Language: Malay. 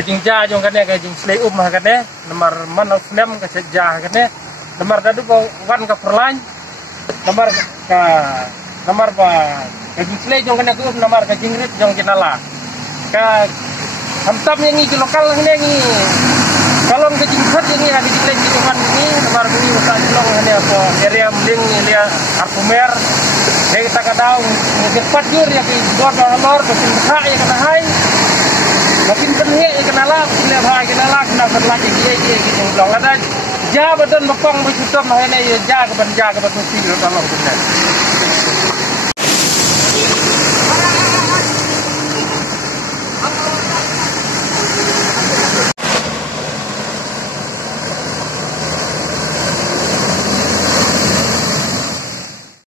kajing ja jong kan kajing slay kan nomor man of nem ka ja kan nomor dadu ko wan ka perlain nomor ba kajing slay jong kan ko nomor kajing rit jong kinala ka hamtam yang ini lokal ini kalau kajing khat ini ada di slay jong kan ini nomor ini masa long ini apa area mending area arpumer dari kita kadang mungkin pajur ya di dua nomor besin besar ya kena hai makin penhe kenala kena hai kenala kena berlagi dia gitu bilang ada ja badan bekong berjuta mahene ja ke benja ke betul sih kalau benar